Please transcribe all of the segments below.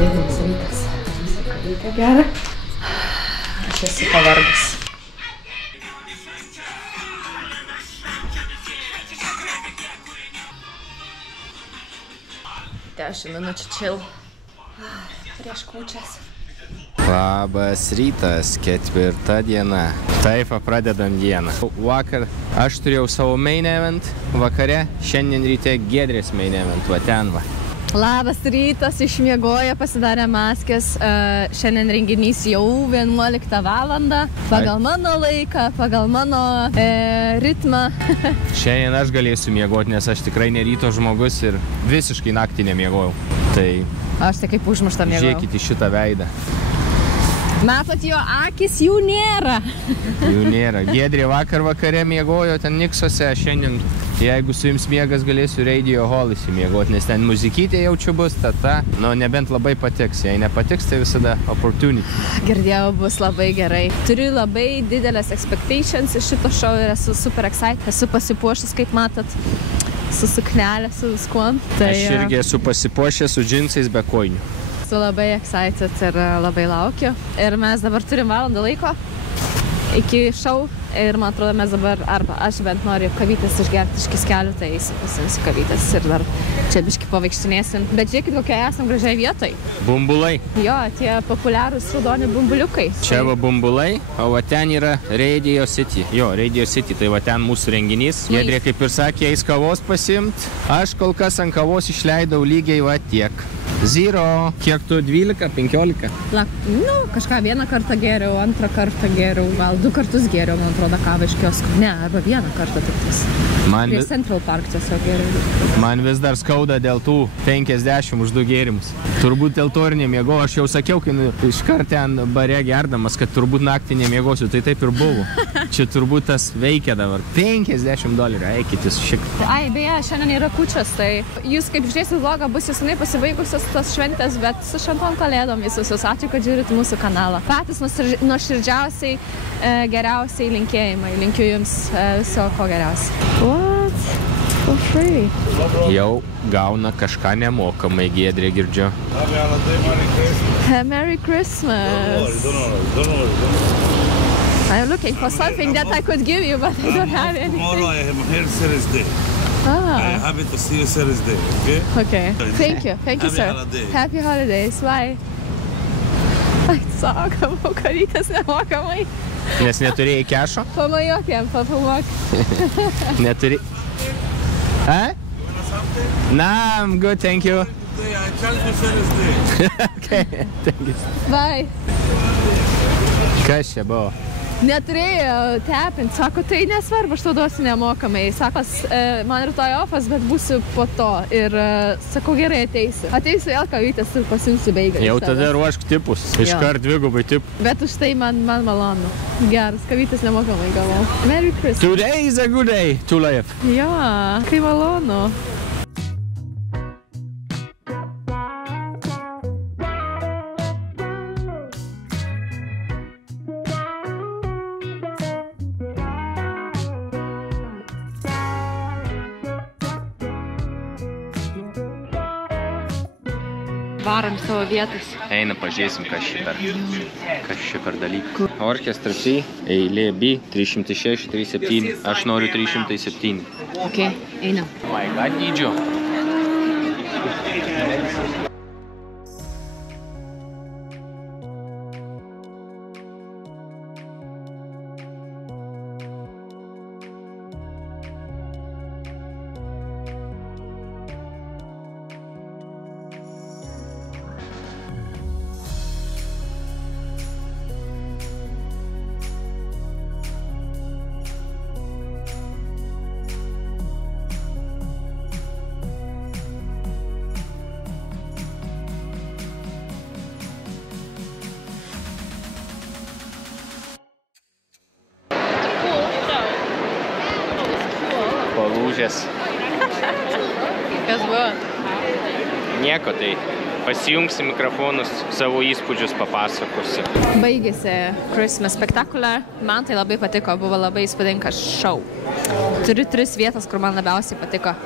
Kalėdinis rytas. Reikia gerą. Aš esu pavargus. 10 minučių chill. Prieš kūčias. Labas rytas, 4 diena. Taip, pradedam dieną. Vakar aš turėjau savo main event vakare, šiandien ryte Giedrės main event, va ten va. Labas rytas, išmiegoję, pasidarė maskės. Šiandien renginys jau 11 valandą. Pagal mano laiką, pagal mano ritmą. Šiandien aš galėsiu miegoti, nes aš tikrai ne ryto žmogus ir visiškai naktį nemiegojau. Tai aš tai kaip užmuštą miegojau. Žiūrėkit į šitą veidą. Matot, jo akis jų nėra. Jų nėra. Giedrė vakar vakare miegojo ten Niksuose, šiandien, jeigu suims miegas, galėsiu Radio Hall įsimiegoti, nes ten muzikytė jaučiu bus, nu, nebent labai patiks. Jei nepatiks, tai visada opportunity. Girdėjau, bus labai gerai. Turiu labai didelės expectations iš šito show ir esu super excited. Esu pasipuošęs, kaip matot, su suknelė, su viskuom. Aš irgi esu pasipuošęs su džinsais be kojinių. Esu labai excited ir labai laukiu. Ir mes dabar turim valandą laiko iki show. Ir man atrodo, mes dabar, arba aš bent noriu kavytės išgerti iš kiskelių, tai įsipasimsiu kavytės ir dar čia biškį pavaikštinėsim. Bet žiūrėkit, kokie esam gražiai vietoj. Bumbulai. Jo, tie populiarūs raudoni bumbuliukai. Čia va bumbulai, o va ten yra Radio City. Jo, Radio City, tai va ten mūsų renginys. Giedrė, kaip ir sakė, eis kavos pasiimt. Aš kol kas ant kavos išleidau lygiai va tiek. 0. Kiek tu? 12, 15? Nu, kažką vieną kartą geriau, antrą kartą geriau, gal 2 kartus geriau, man atrodo, kavą iš kiosko. Ne, arba vieną kartą tik tas. Prie Central Park tiesiog geriau. Man vis dar skauda dėl tų 50 už 2 gėrimus. Turbūt dėl to ir nemiegau. Aš jau sakiau, kai iškart ten bare gerdamas, kad turbūt naktį nemiegosiu. Tai taip ir buvo. Čia turbūt tas veikia dabar. $50, eikitis šik. Ai, beje, šiandien yra kūčios, tai jūs kaip žiūrėsit vlogą, bus jūs pasibaigusios tos šventės, bet su šventom kalėdom visus. Ačiū, kad žiūrit mūsų kanalą. Patys nuoširdžiausiai, geriausiai linkėjimai. Linkiu jums viso ko geriausiai. What? For free? Jau gauna kažką nemokamai, Giedrė, girdžiu. Merry Christmas. Don't worry. I'm looking for something that I could give you, but I don't have anything. Tomorrow I am here Thursday. I am happy to see you Thursday, okay? Okay. Thank you, Happy sir. holidays. Happy holidays. Bye. Ai, sakau, karytės nemokamai. Nes neturėjai kešo? Pamajuok jam, papilmok. Neturi. A? Nah, I'm good, thank you. I tell you Thursday. Okay, thank you. Bye. Kas čia buvo? Neturėjau tepinti, sako, tai nesvarbu, aš tau duosiu nemokamai. Sako, man rytoj ofas, bet būsiu po to. Ir sakau, gerai, ateisiu. Ateisiu vėl kavytės ir pasimsiu beigą. Jau tada ruošk tipus. Iškart dvigubai tipų. Bet už tai man malonu. Geras, kavytės nemokamai gavau. Merry Christmas. Today is a good day to live. Jo, kai malonu. Varom savo vietas. Eina, pažiūrėsim, kas čia per dalykų. Orkestras C, eilė B, 306, 37. Aš noriu 307. Ok, einam. My God, dydžio. Palūžęs. Kas buvo? Nieko, tai pasijungsi mikrofonus, savo įspūdžius papasakosiu. Baigėsi Christmas spektakulė. Man tai labai patiko, buvo labai įspūdingas šou. Turiu 3 vietas, kur man labiausiai patiko.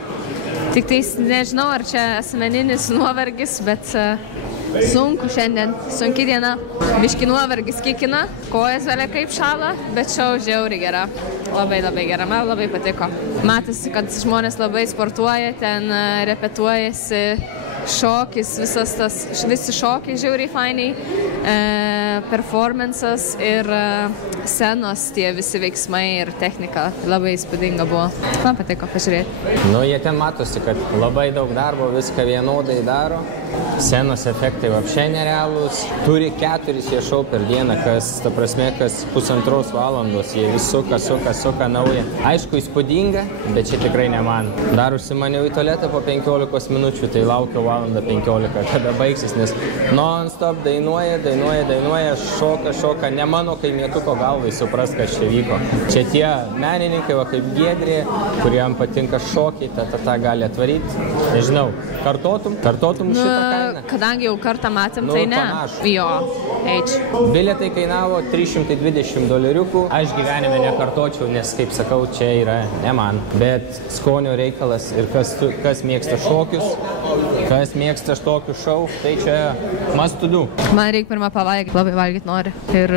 Tik tais nežinau, ar čia asmeninis nuovargis, bet Sunku šiandien, sunki diena. Biški nuovargis kikina, kojas vėlia kaip šala, bet šau žiauriai gera. Labai gera, man labai patiko. Matėsi, kad žmonės labai sportuoja, ten repetuojasi, šokis, visi šokiai žiauriai fainiai, performances ir scenos, tie visi veiksmai ir technika labai įspūdinga buvo. Man patiko pažiūrėti. Jie ten matosi, kad labai daug darbo, viską vienodai daro. Scenos efektai vapšė nerealūs. Turi 4 jie šou per dieną, kas 1,5 valandos. Jie vis suka naują. Aišku, įspūdinga, bet čia tikrai ne man. Dar užsimaniau į tualetą po 15 minučių, tai laukiau 1:15, kada baigsis, nes non-stop dainuoja, šoka. Ne mano kaimietuko galvai supras, kas čia vyko. Čia tie menininkai, va kaip Giedrė, kuriem patinka šokiai, tą gali atvaryti. Nežinau, kartotum šitą kainą? Kadangi jau kartą matėm, tai ne. Panašu. Jo, eičiau. Bilietai kainavo $320. Aš gyvenime nekartočiau, nes, kaip sakau, čia yra ne man. Bet skonio reikalas ir kas mėgsta šokius, kas mėgsta tokių šou, tai čia must to do. Man reikia pirmą pavalgyti, labai valgyti nori. Ir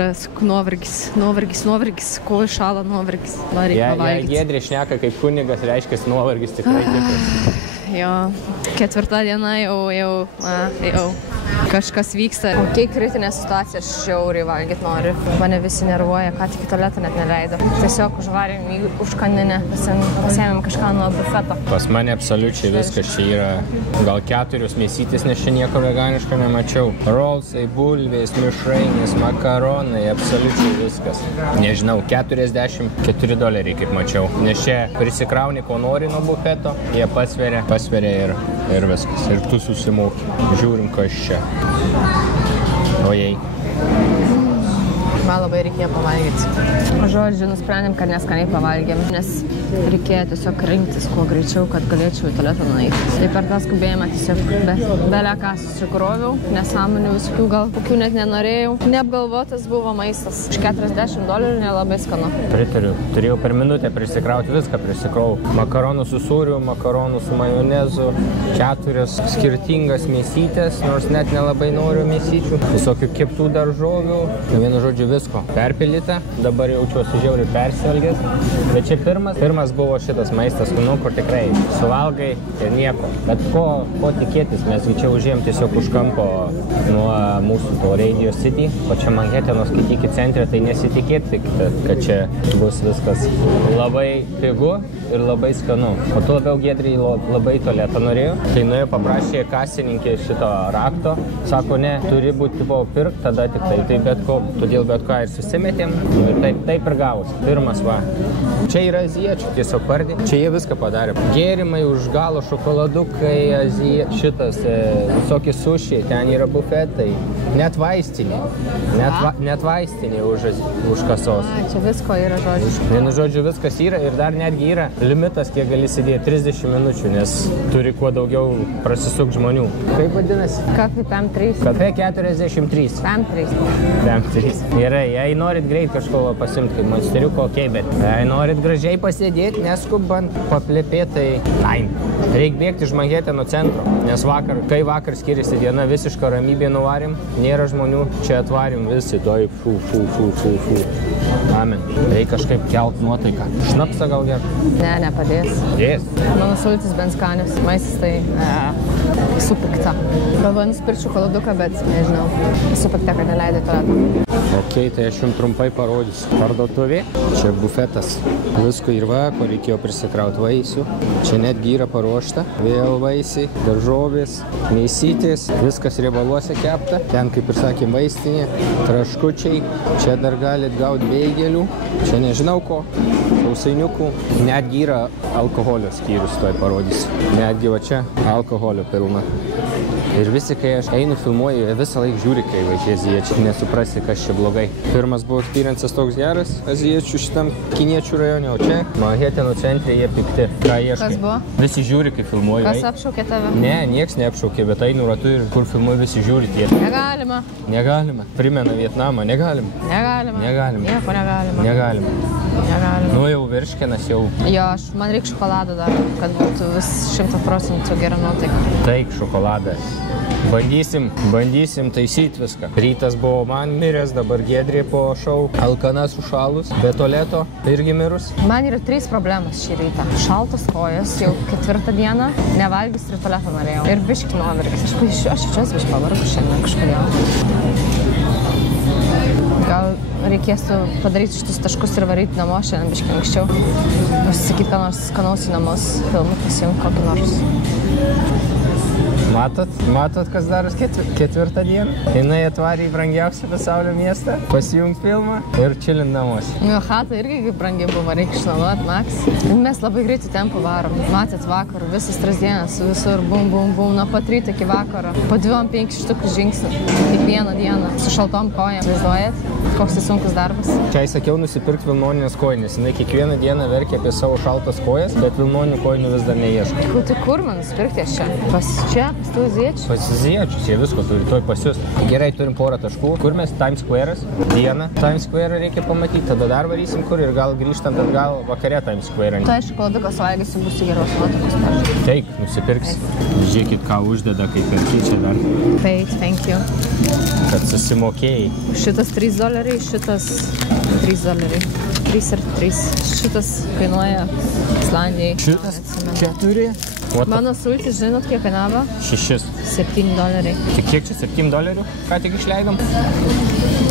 nuovargis, ko šala nuovargis. Man reikia pavalgyti. Giedrė šneka kaip kunigas, reiškia nuovargis tikrai tikras. Jo, 4 diena jau kažkas vyksta. Kokia kritinė situacija, aš žiauriai valgyti noriu. Mane visi nervuoja, ką tik į tualetą net neleido. Tiesiog užvarėm į užkandinę, pasiėmėm kažką nuo bufeto. Pas mane absoliučiai viskas čia yra. Gal 4 mėsytės, nes čia nieko veganiško nemačiau. Rolsai, bulvės, mišrainės, makaronai, absoliučiai viskas. Nežinau, $44, kaip mačiau. Nes čia prisikrauni, ko nori nuo bufeto, jie pasveria ir viskas. Ir tu susimoki. Žiūrim, kas čia. Ojei. Man labai reikėjo pavalgyti. Žodžiu, nusprendėm, kad neskaniai pavalgėm, nes reikėjo tiesiog rinktis kuo greičiau, kad galėčiau į tualetą nueiti. Tai per tą skubėjimą tiesiog belę ką susikroviau, nesąmonių visokių, gal kokių net nenorėjau. Neapgalvotas buvo maistas. Už $40 nelabai skanu. Pritariu. Turėjau per minutę prisikrauti viską, prisikrovau. Makaronų su sūriu, makaronų su majonezu, 4 skirtingas mėsytės, nors net nelabai noriu mėsyčių. Visokių keptų daržovių. Vienu žodžiu visko perpildyta. Dabar jaučiuosi žiauriai persivalgęs. Bet čia pirmas buvo šitas maistas, kur tikrai suvalgai ir nieko. Bet ko tikėtis, mes čia užėjom tiesiog už kampo nuo mūsų to Radio City, pačia Manheteno skaitykit centre, tai nesitikėti, kad čia bus viskas labai pigu ir labai skanu. O tu labiau Giedrė labai tualetą norėjo, tai nuėjo paprašė kasininkė šito rakto, sako ne, turi būti pirkt, tada tik tai todėl bet ką ir susimetėm, ir taip ir gavus. Pirmas va. Čia yra azijiečių tiesiog pardė. Čia jie viską padarė. Gėrimai už galo, šokoladukai, šitas, visokie sušiai, ten yra bufetai. Net vaistinė. Net vaistinė už kasos. Čia visko yra, žodžiu. Vienu žodžiu, viskas yra ir dar netgi yra limitas, kiek gali sėdėti 30 minučių, nes turi kuo daugiau prasisuk žmonių. Kaip vadinasi? Kafe PM3. Kafe 43. PM3. Gerai, jei norit greit kažko pasimti kaip mansteriuko, okei, bet jei norit gražiai pasėdėti, neskubant, paplepėtai, reikia bėgti iš Manheteno centro, nes kai vakar skiriasi diena, visišką ramybę nuvarėm, nėra žmonių, čia atvarėm visi, fu. Amen. Reikia kažkaip kelt nuotaiką. Šnapsą gal ger? Ne, nepadės. Dės. Mano sultis bent skanius, maistas tai supikta. Galvoju nusipirkti šokoladuką, bet nežinau, supikta, kad neleidai tualetą. Ok, tai aš jums trumpai parodysiu. Parduotuvė, čia bufetas. Visko ir va, ko reikėjo prisikrauti vaisių. Čia netgi yra paruošta. Vėl vaisiai, daržovės, mėsytės, viskas riebaluose kepta. Ten, kaip ir sakė, maistinė, traškučiai. Čia dar galit gauti beigelių. Čia nežinau ko, sausainiukų. Netgi yra alkoholio skyrius, toj parodysiu. Netgi va čia alkoholio pilna. Ir visi, kai aš einu filmuoju, visą laiką žiūri, kai važiuoja azijiečiai, nesuprasi, kas čia blogai. Pirmas buvo experiences toks geras azijiečių šitam kiniečių rajone, o čia Manheteno centre jie pikti. Ką ieškai? Kas buvo? Visi žiūri, kai filmuoju. Kas apšaukė tave? Ne, nieks neapšaukė, bet einu ratu ir kur filmuoju, visi žiūri tie. Negalima. Negalima. Primena Vietnamą. Negalima. Negalima. Negalima. Nieko negalima. Negalima. Negalima. Nu jau virškenas jau. Jo, man reikia šokolado dar, kad būtų vis 100% gera nuotaika. Taik šokoladas. Bandysim taisyti viską. Rytas buvo man miręs, dabar Giedrė po šou. Alkana sušalus, be tualeto irgi mirus. Man yra 3 problemos šį rytą. Šaltos kojas, jau 4 dieną, nevalgys ir tualetą norėjau. Ir biški nuovargis. Aš jaučiuosi biški pavargus šiandien kažkodėl. Gal reikėstų padaryti šitus taškus ir varyti namo šiandien biški anksčiau. Pasisakyti, ką nors skanaus į namus, filmų pasijungt kokį nors. Matot, kas daros 4 dieną? Jinai atvarė į brangiausią pasaulio miestą, pasijungt filmą ir chillint namuose. Jo chata irgi kaip brangiai buvo, reikia išnaudot, Max. Mes labai greitų tempų varom. Matėt vakar, visas 3 dienas, visur bum, nuo pat ryto iki vakaro. Po 2-5 štukų žingsnių, kiekvieną dieną, su šaltom kojom. Vaizduojat, koks tai sunkus darbas. Čia įsakiau nusipirkti vilnoninės kojinės. Jinai kiekvieną dieną verkia apie savo šaltas kojas, bet vilnoninių kojinių vis dar neieško. Tai kur man nusipirkti aš čia? Pas tų aziečių? Pas aziečius, jie visko turi, tuoj pasius. Gerai, turim porą taškų. Kur mes? Times Square'as. Dieną Times Square'ą reikia pamatyti, tada dar varysim kur ir gal grįžtant atgal vakare Times Square'ą. Tai aišku, šokoladukas valgysiu, bus geros nuotakos per. Teik, nusipirks. Žiūrėkit, ką uždeda, kaip perki čia dar. Thank you. Kad susimokėjai. Šitas $3, šitas $3. 3 ir 3. Šitas kainuoja Islandijai. Šitas 4. Mano sultis, žinot, kiek kainavo? 6. $7. Tik kiek čia $7? Ką tik išleidom?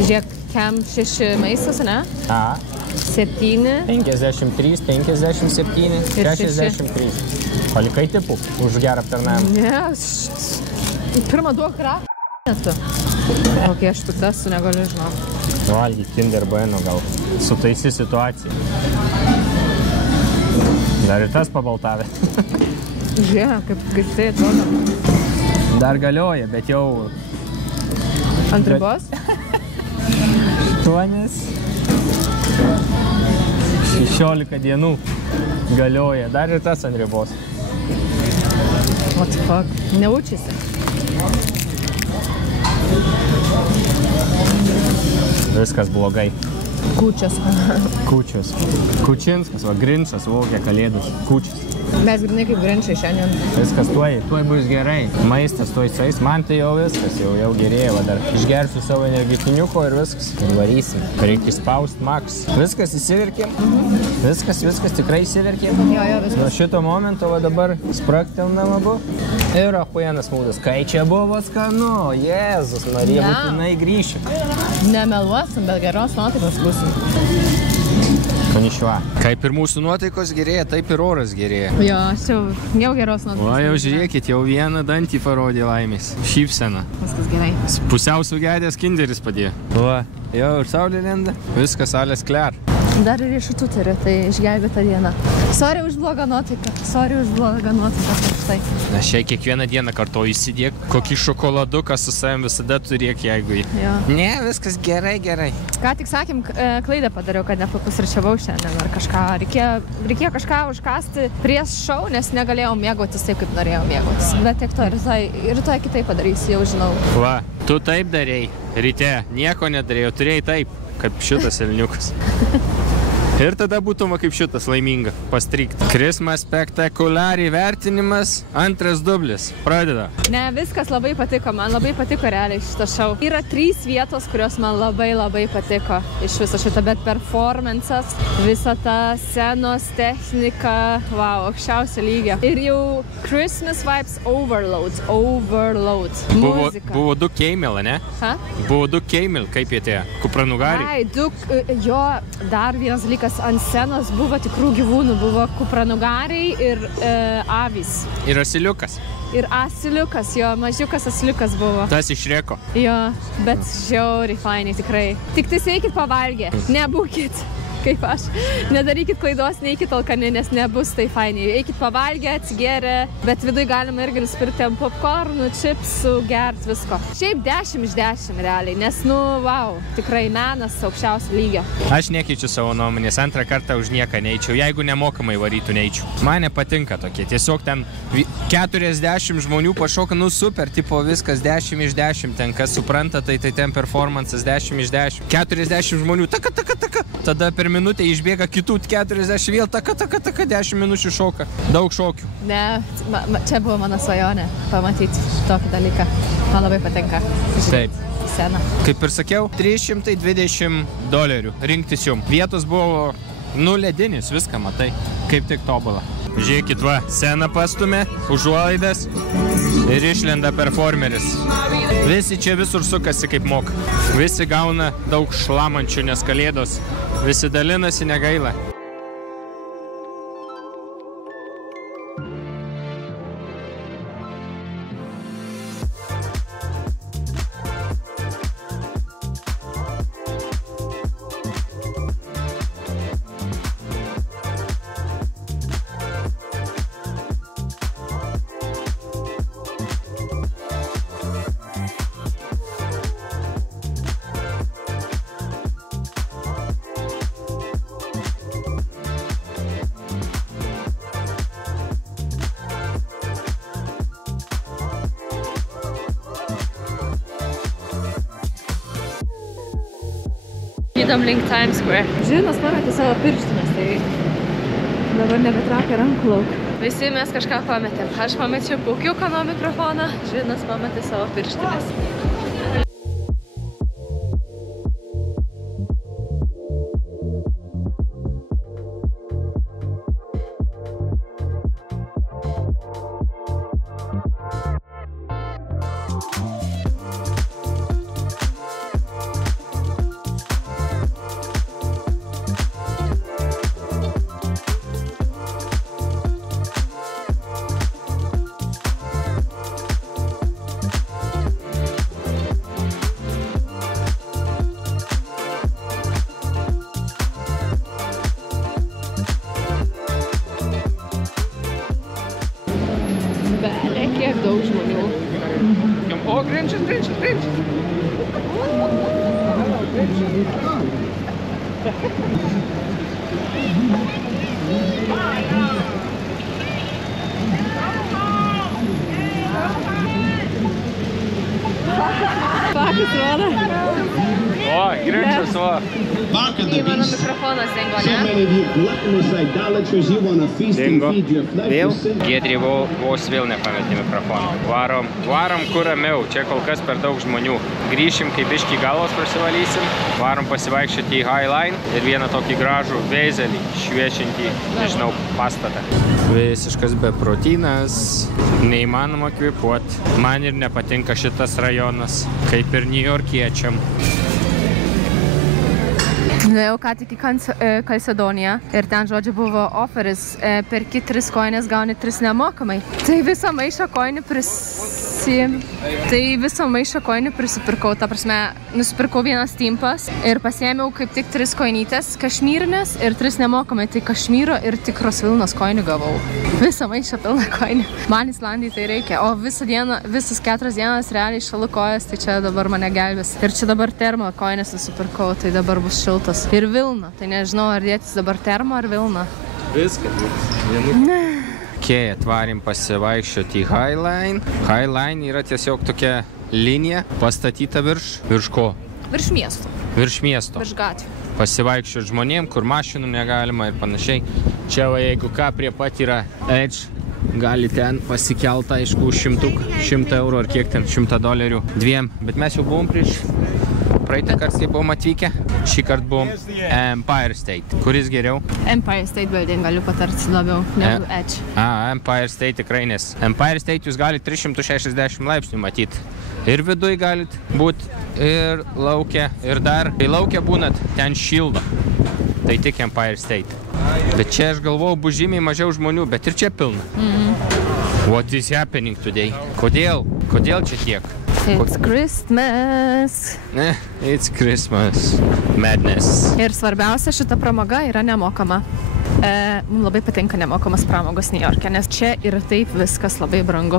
Žiūrėk, kem 6 maistas, ne? A. 7. 53, 57, 63. Palikai tipų už gerą aptarnavimą? Ne, pirmą duok nesu. Kokie aš piktas, su negaliu, žinau. Valgyk Kinder Bueno gal. Sutaisi situaciją. Dar ir tas pabaltavė. Žiūrėk, kaip tai atrodo. Dar galioja, bet jau... Ant ribos? 8. 16 dienų galioja. Dar ir tas ant ribos. What the fuck? Neučiasi. Viskas blogai. Kūčios. Kūčios. Kučinskas, va Grinčas vogia kalėdus. Kūčios. Mes grinai kaip Grinčai šiandien. Viskas tuoj bus gerai. Maistas tuoj sais. Man tai jau viskas, jau gerėja. Va dar išgersiu savo energetiniuko ir viskas. Ir varysim. Reikia spaust Max. Viskas įsiverkėm. Viskas tikrai įsiverkėm. Jo, viskas. Nuo šito momento va dabar spraktelnam abu. Ir ahuienas mūdas. Kai čia buvo skanu. Jėzus, Marija, būtinai grįšiu. Nemeluosim, bet geros nuotaikos būsim. Konišiua. Kaip ir mūsų nuotaikos gerėja, taip ir oras gerėja. Jo, aš jau geros nuotaikos. O jau žiūrėkit, jau vieną dantį parodė laimės. Šypsena. Viskas gerai. Pusiau sugedęs kinderis padėjo. Va, jau ir saulė lenda. Viskas salės kler. Dar ir riešutų turiu, tai išgelbėta diena. Sorry už blogą nuotaiką. Tai. Na, šiai kiekvieną dieną kartuoju įsidėk kokį šokoladuką su savim visada turėk, jeigu jį. Jo. Ne, viskas gerai. Ką tik sakėm, klaidą padariau, kad nepapusryčiavau šiandien ar kažką. Reikėjo kažką užkasti prieš šou, nes negalėjau mėgautis taip, kaip norėjau mėgautis. Bet tiek to, rytoj kitaip padarysiu, jau žinau. Va, tu taip darėjai. Ryte nieko nedarėjau, turėjai taip, kaip šitas elniukas. Ir tada būtum kaip šitas laiminga, pastrykti. Christmas spektakuliar įvertinimas, 2 dublis. Pradeda. Ne, viskas labai patiko, man labai patiko realiai šitą šou. Yra 3 vietos, kurios man labai patiko iš viso šito, bet performances, visa ta scenos technika, wow, aukščiausio lygio. Ir jau Christmas vibes overload. Muzika. Buvo 2 keimel, ne? Ha? Buvo 2 keimel, kaip jie tie, kupranugariai. Jo, dar vienas dalykas. Ant scenos buvo tikrų gyvūnų, buvo kupranugariai ir avys. Ir asiliukas. Ir asiliukas, jo, mažiukas asiliukas buvo. Tas iš Reko. Jo, bet žiauriai fainiai tikrai. Tik tai sveikit pavalgę, nebūkit kaip aš. Nedarykit klaidos, neikit alkani, nes nebus tai fainiai. Eikit pavalgę, atsigėrę, bet viduj galima irgi nusipirkti popkornų, čipsų, gert visko. Šiaip 10 iš 10 realiai, nes, wow, tikrai menas aukščiausio lygio. Aš nekeičiu savo nuomonės, antrą kartą už nieką neičiau, jeigu nemokamai varytų neičiau. Man nepatinka tokie, tiesiog ten 40 žmonių pašoka, super, tipo viskas 10 iš 10, ten kas supranta, tai ten performances 10 iš 10. 40 žmonių, taka, tada per minutę išbėga kitų 40 vėl, taka, 10 minučių šoka. Daug šokių. Ne, čia buvo mano svajonė pamatyti tokį dalyką. Man labai patinka. Taip. Sceną. Kaip ir sakiau, $320 rinktis jums. Vietos buvo ledinis, viską matai. Kaip tik tobulą. Žiūrėkit, va, sceną pastumė, užuolaidas ir išlenda performeris. Visi čia visur sukasi kaip moka. Visi gauna daug šlamančių, nes kalėdos. Visi dalinasi negaila. Judam link Times Square. Žinas pametė savo pirštinės, tai dabar nebetraukia rankų lauk. Visi mes kažką pametėm. Aš pamečiau pukiuką nuo mikrofoną, Žinas pametė savo pirštinės. Kiek daug žmonių. O, grinčias. Pakas rodo. O, grinčias, va. Į mano mikrofonas dingo, ne? Dingo. Vėl? Giedrė vos vėl nepametė mikrofoną. Varom kur ramiau. Čia kol kas per daug žmonių. Grįšim, kai biškį galvos prasivalysim. Varom pasivaikščioti į High Line ir vieną tokį gražų veizelį, šviečiantį, nežinau, pastatą. Visiškas beprotynas. Neįmanoma kvėpuot. Man ir nepatinka šitas rajonas, kaip ir niujorkiečiam. Nuėjau ką tik į Kalsedoniją ir ten, žodžiu, buvo oferis, perki 3 koinės, gauni 3 nemokamai. Tai visą maišą koinių prisipirkau, ta prasme, nusipirkau vienas timpas ir pasiėmiau kaip tik 3 koinytės kašmyrinės ir 3 nemokamai, tai kašmyro ir tikros Vilnos koinių gavau. Visą maišą pilną koinių. Man Islandijai tai reikia, o visas 4 dienas realiai šalu kojas, tai čia dabar mane gelbės. Ir čia dabar termo koinės nusipirkau, tai dabar bus šiltas. Ir Vilna, tai nežinau, ar dėtis dabar termo ar Vilna. Viskas. Okay, atvarim pasivaikščioti į High Line. High Line yra tiesiog tokia linija pastatyta virš ko? Virš miesto. Virš miesto. Virš gatvių. Pasivaikščioti žmonėm, kur mašinų negalima ir panašiai. Čia va, jeigu ką, prie pat yra Edge. Gali ten pasikelt, aišku, 100 eurų ar kiek ten, $100, 2. Bet mes jau buvom praeitą kartą, kai buvom atvykę. Šį kartą buvom Empire State. Kuris geriau? Empire State Building galiu patarti labiau negu Edge. Empire State tikrai, nes Empire State jūs galite 360 laipsnių matyti. Ir viduj galit būti, ir laukia, ir dar. Kai laukia būnat, ten šildo. Tai tik Empire State. Bet čia aš galvojau, bus žymiai mažiau žmonių, bet ir čia pilna. What is happening today? Kodėl čia tiek? It's Christmas. It's Christmas. Madness. Ir svarbiausia, šita pramoga yra nemokama. Mums labai patinka nemokamas pramogos Niujorke, nes čia yra taip viskas labai brangu.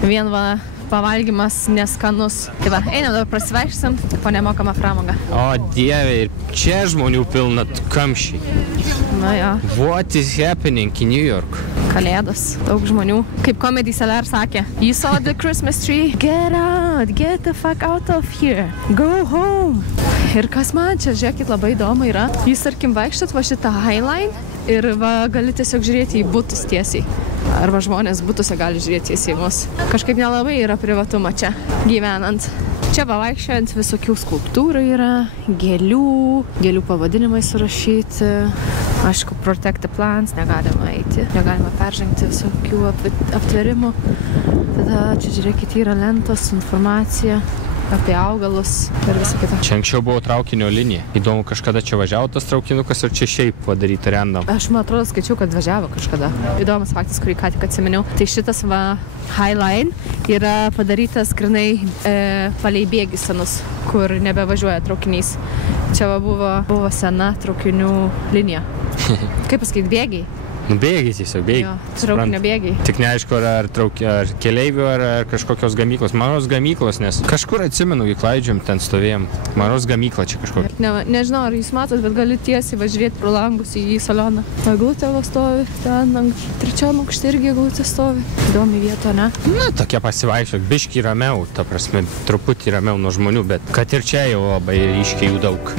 Vien va, pavalgymas neskanus. Tai va, einam dabar prasivaikščiam po nemokamą pramogą. O Dieve, ir čia žmonių pilna kamščiai. Na jo. What is happening in New York? Kalėdos, daug žmonių. Kaip Comedy Cellar sakė, you saw the Christmas tree? Get out, get the fuck out of here. Go home. Ir kas man čia, žiūrėkit, labai įdomu yra, jūs, tarkim, vaikštat va šitą Highline ir va gali tiesiog žiūrėti į butus tiesiai. Arba žmonės butuose gali žiūrėti tiesiai į mus. Kažkaip nelabai yra privatuma čia gyvenant. Čia va vaikščiant visokių skulptūrų yra, gėlių pavadinimai surašyti. Aišku, protect the plants, negalima eiti, negalima peržengti visokių aptverimų. Tada čia žiūrėkit, yra lentos, informacija apie augalus ir visą kitą. Čia anksčiau buvo traukinio linija. Įdomu, kažkada čia važiavo tas traukinukas ir čia šiaip padaryti random. Aš, man atrodo, skaičiau, kad važiavo kažkada. Įdomus faktas, kurį ką tik atsiminiau. Tai šitas va Highline yra padarytas grinai palei bėgius senus, kur nebevažiuoja traukinys. Čia va buvo sena traukinių linija. Kaip pasakyti, bėgiai? Bėgiai tiesiog, bėgiai. Jo, traukinio bėgiai. Tik neaišku, ar keleivių, ar kažkokios gamyklos. Maros gamyklos, nes kažkur atsimenu, į klaidžiam, ten stovėjom. Maros gamykla čia kažkokia. Nežinau, ar jūs matot, bet gali tiesiai važiuoti pro langus į saloną. Eglutė va stovi, ten trečiam aukšte irgi eglutė stovi. Įdomi vieta, ne? Na, tokia pasivaikščiok, biškį ramiau, ta prasme, truputį ramiau nuo žmonių, bet kad ir čia jau labai ryškiai jų daug.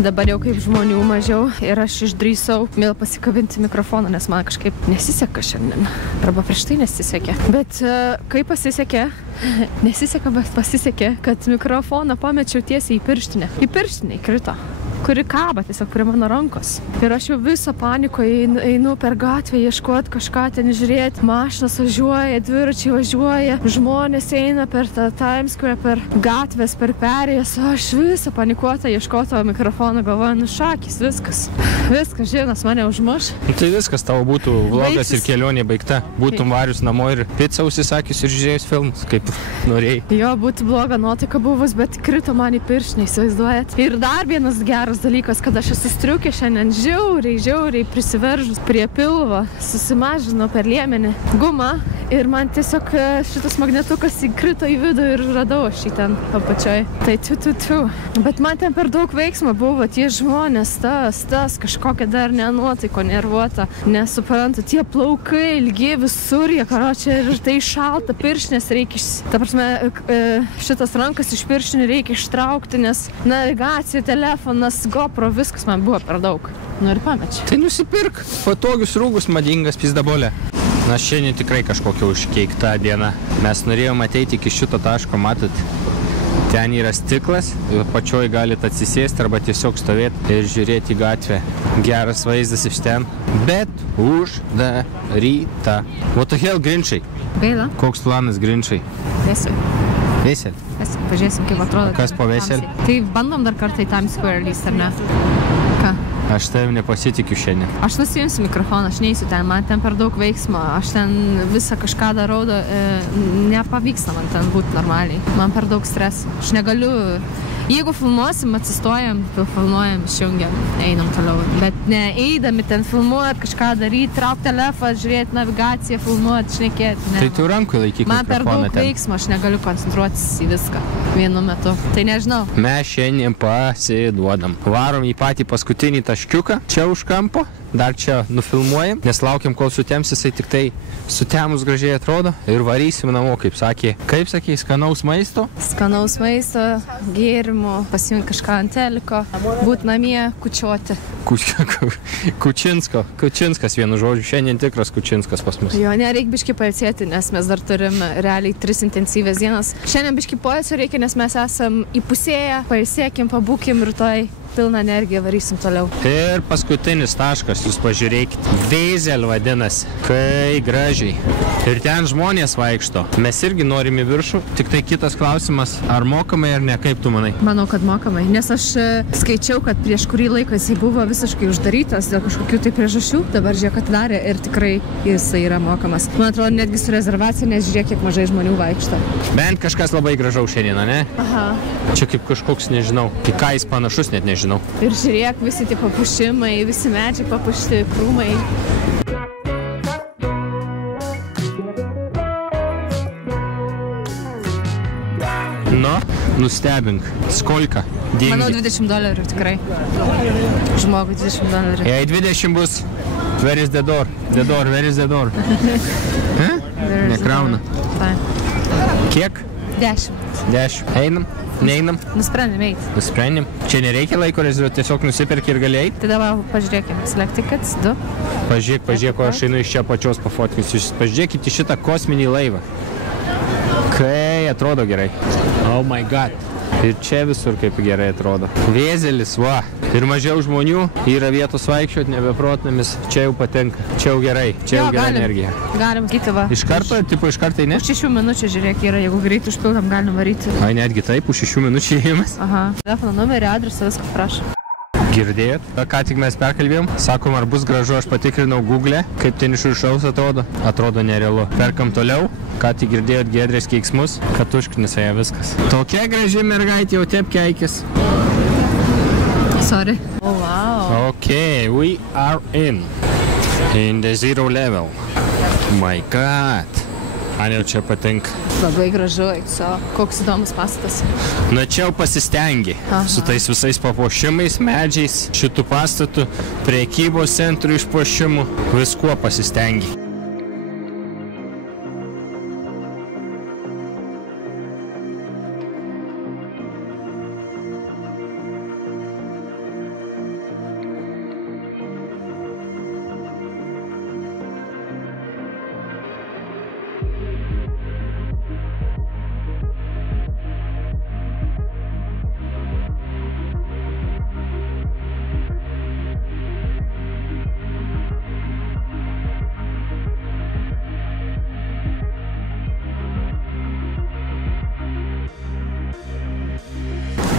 Dabar jau kaip žmonių mažiau ir aš išdrįsau vėl pasikabinti mikrofoną, nes man kažkaip nesiseka šiandien. Arba prieš tai nesisekė. Bet kaip pasisekė, nesiseka, bet pasisekė, kad mikrofoną pamečiau tiesiai į pirštinę. Į pirštinę įkrito, kuri kaba tiesiog prie mano rankos. Ir aš jau visą panikoje einu per gatvę ieškoti kažką ten žiūrėti. Mašinas važiuoja, dviračiai važiuoja, žmonės eina per tą Times Square, per gatvės, per perėjas. Aš visą panikuotą ieškotą mikrofoną galvoju, nu šakis, viskas. Viskas, žienas, mane užmuš. Tai viskas, tavo būtų vlogas ir kelionė baigta. Būtum varius namo ir pizzą užsisakys ir žiūrėjus filmus, kaip norėjai. Jo, būtų bloga nuotaika buvus, bet krito man į pirštinę, įsivaizduojat. Ir dar vienas geras dalykas, kad aš esu striukė šiandien žiauriai prisiveržus prie pilvo, susimažinau per liemenį gumą ir man tiesiog šitas magnetukas įkrito į vidų ir radau aš jį ten apačioj. Tai tu. Bet man ten per daug veiksmo buvo, tie žmonės, tas, kažkokia dar nenuotaiko, nervuota, nesuprantu, tie plaukai ilgi visur, jie karočią ir tai šalta, pirštinės reikia, ta prasme, šitas rankas iš pirštinių reikia ištraukti, nes navigacija, telefonas, GoPro, viskas man buvo per daug. Nu ir pamečiau. Tai nusipirk patogius rūgus, madingas pizdabolė. Na, šiandien tikrai kažkokia užkeikta diena. Mes norėjom ateiti iki šito taško, matot, ten yra stiklas, pačioj galit atsisėsti arba tiesiog stovėti ir žiūrėti į gatvę. Geras vaizdas iš ten, bet uždaryta. What the hell, Grinčai? Gaila. Koks planas, Grinčai? Vėsiu. Vesel. Pažiūrėsim, kaip atrodo. Kas po vesel? Tai bandom dar kartą į Times Square lįst, ar ne? Ką? Aš tavim nepasitikiu šiandien. Aš nusiimsiu mikrofoną, aš neįsiu ten, man ten per daug veiksmo, aš ten visą kažką darau, nepavyksta man ten būti normaliai. Man per daug streso. Aš negaliu, jeigu filmuosim, atsistojam, filmuojam, išjungiam, einam toliau. Bet ne eidami ten filmuot, kažką daryti, traukti telefoną, žiūrėti navigaciją, filmuot, šnekėti. Tai tu rankui laikyk mikrofoną ten. Man per daug veiksmo, aš negaliu koncentruotis į viską vienu metu. Tai nežinau. Mes šiandien pasiduodam. Varom į patį paskutinį taškiuką, čia už kampo, dar čia nufilmuojam, nes laukiam, kol sutems, jisai tik tai sutemus gražiai atrodo ir varysim namo, kaip sakė, skanaus maisto. Skanaus maisto, gėrimo, pasiimti kažką ant teliko, būt namie, kučiuoti. Kučinskas vienu žodžiu, šiandien tikras Kučinskas pas mus. Jo, nereik biškį pailsėti, nes mes dar turim realiai 3 intensyvės dienas. Šiandien biškį poilsio reikia, nes mes esam įpusėję, pailsėkim, pabūkim rytoj. Pilną energiją varysim toliau. Ir paskutinis taškas, jūs pažiūrėkit. Vėzel vadinasi. Kai gražiai. Ir ten žmonės vaikšto. Mes irgi norim į viršų, tik tai kitas klausimas, ar mokamai ar ne, kaip tu manai? Manau, kad mokamai, nes aš skaičiau, kad prieš kurį laiką jisai buvo visiškai uždarytas dėl kažkokių tai priežasčių. Dabar žiūrėk atidarė ir tikrai jisai yra mokamas. Man atrodo, netgi su rezervacija, nes žiūrėk, kiek mažai žmonių vaikšto. Bent kažkas labai gražaus šiandieną, ne? Aha. Čia kaip kažkoks, nežinau, į ką jis panašus, net nežinau. Ir žiūrėk, visi tie papušimai, visi medžiai papušti, krūmai. Nustebink. Skolka? Manau, $20 tikrai. Žmogui $20. Jei 20 bus, where is the door? The door, where is the door? Nekrauna. Kiek? 10. 10. Einam? Neinam? Nusprendėm eiti. Nusprendėm. Čia nereikia laiko rezervuoti, tiesiog nusiperki ir gali eiti. Tai dabar pažiūrėkime. Select tickets, 2. Pažiūrėk, o aš einu iš čia pačios pafotkinsiu. Pažiūrėkite šitą kosminį laivą. Kai atrodo gerai. Oh my god. Ir čia visur kaip gerai atrodo. Vėzelis, va. Ir mažiau žmonių, yra vietos vaikščioti, nebeprotnamis. Čia jau patenka. Čia jau gerai. Čia jau gera energija. Galim kiti va. Iš karto, iš karto, ne? Už 6 minučių, žiūrėk, yra, jeigu greit užpildom, galim varyti. Ai, netgi taip, už 6 minučių įėjimas. Aha. Telefono numerį, adresą, viską prašau. Girdėjot? Ką tik mes perkalbėjom. Sakom, ar bus gražu, aš patikrinau Google, kaip ten iš viršaus atrodo. Atrodo nerealu. Perkam toliau. Ką tik girdėjot Giedrės keiksmus, kad užknisa ją viskas. Tokia graži mergaitė jau tep keikis. Sorry. Oh, wow. Okay, we are in the 0 level. My god. Man jau čia patinka. Labai gražu, koks įdomus pastatas. Na čia jau pasistengi. Su tais visais papuošimais, medžiais, šitų pastatų, prekybos centrų išpuošimų, viskuo pasistengi.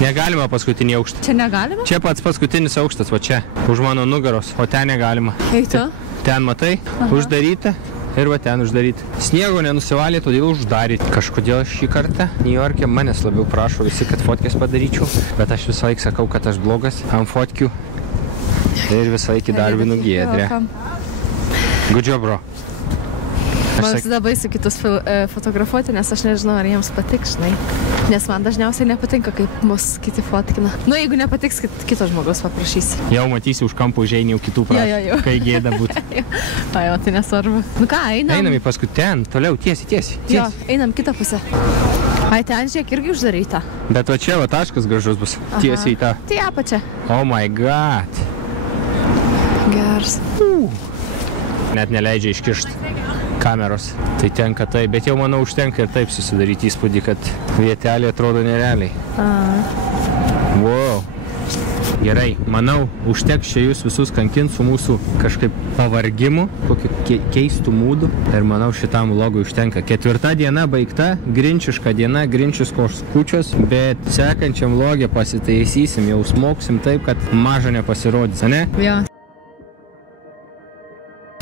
Negalima paskutinį aukštą. Čia negalima? Čia pats paskutinis aukštas, va čia, už mano nugaros, o ten negalima. Eiti? Ten matai, uždaryta ir va ten uždaryta. Sniego nenusivalė, todėl uždaryti. Kažkodėl šį kartą New York'e manęs labiau prašo visi, kad fotkės padaryčiau, bet aš visą laiką sakau, kad aš blogas ant fotkių ir visą laiką darbinu Giedrę. Good job, bro. Man visada baisu kitus fotografuoti, nes aš nežinau, ar jiems patiks, žinai. Nes man dažniausiai nepatinka, kaip mus kiti fotkina. Nu, jeigu nepatiks, kito žmogaus paprašysi. Jau matysi už kampų užeini jau kitų prašymų, kai gėda būtų. Ai, o tai nesvarbu. Nu ką, einam? Einam į paskutinį, toliau, tiesiai. Jo, einam kitą pusę. Ai, ten žiūrėk irgi uždaryta. Bet va čia va taškas gražus bus, tiesiai į tą. Tai apačia. Oh my god. Geras. Net neleidžia iškišti kameros. Tai tenka taip, bet jau manau užtenka ir taip susidaryti įspūdį, kad vietelė atrodo nerealiai. Wow. Gerai, manau, užteks čia jūs visus kankint su mūsų kažkaip pavargimu, kokiu keistų mūdų. Ir manau, šitam vlogui užtenka. 4 diena baigta, grinčiška diena, grinčiškos kūčios, bet sekančiam vlogė pasitaisysim, jau smoksim taip, kad maža nepasirodys, ne? Jo.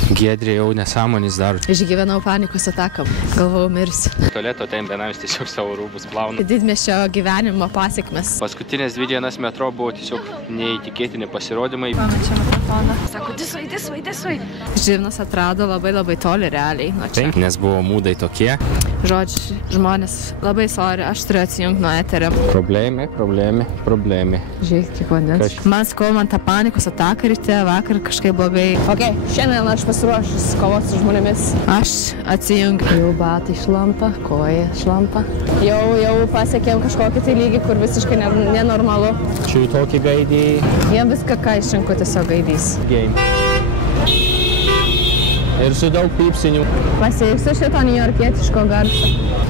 Giedrė jau nesąmonės daro. Išgyvenau panikos atakam. Galvojau, mirsiu. Tualeto ten benamis tiesiog savo rūbus plauna. Didmiesčio gyvenimo pasiekmes. Paskutinės 2 dienas metro buvo tiesiog neįtikėtini pasirodymai. Pamačiau mikrofoną. Sako, disvai. Živnas atrado labai toli realiai nuo čia. Nes buvo mūdai tokie. Žodžiu, žmonės, labai sorry, aš turiu atsijungti nuo eterio. Problemė. Žiūrėk, kiek vandens. Man skau, man tą panikos ataką ryte, vakar kažkaip blogai. Ok, šiandien aš pasiruošus kovoti su žmonėmis. Aš atsijungiu. Jau batai šlampa, koja šlampa. Jau pasiekėm kažkokį tai lygį, kur visiškai nenormalu. Čia jau tokį gaidį. Jiem viską, ką išrinko, tiesiog gaidys. Game. Ir su daug pypsinių. Pasieksiu šito niujorkietiško garso.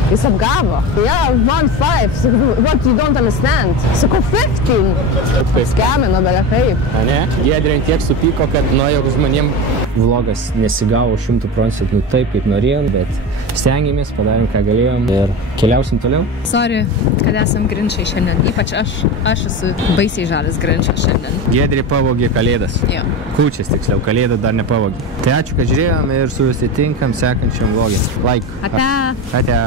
Jis apgavo. Yeah, 1.5. What, you don't understand? Sakau, 15. Skemino, belia kaip. A ne? Giedrė tiek supyko, kad jog žmonėm vlogas nesigavo 100% taip, kaip norėjom, bet stengiamės, padarėm, ką galėjom ir keliausim toliau. Sorry, kad esam grinčiai šiandien. Ypač aš esu baisiai žalis grinčas šiandien. Giedrė pavogė kalėdas. Jo. Kūčias tiksliau, kalėdą dar nepavogė. Tai ačiū, kad žiūrėjom ir susitinkam sekančiam vlogį. Like. Ate. Ate.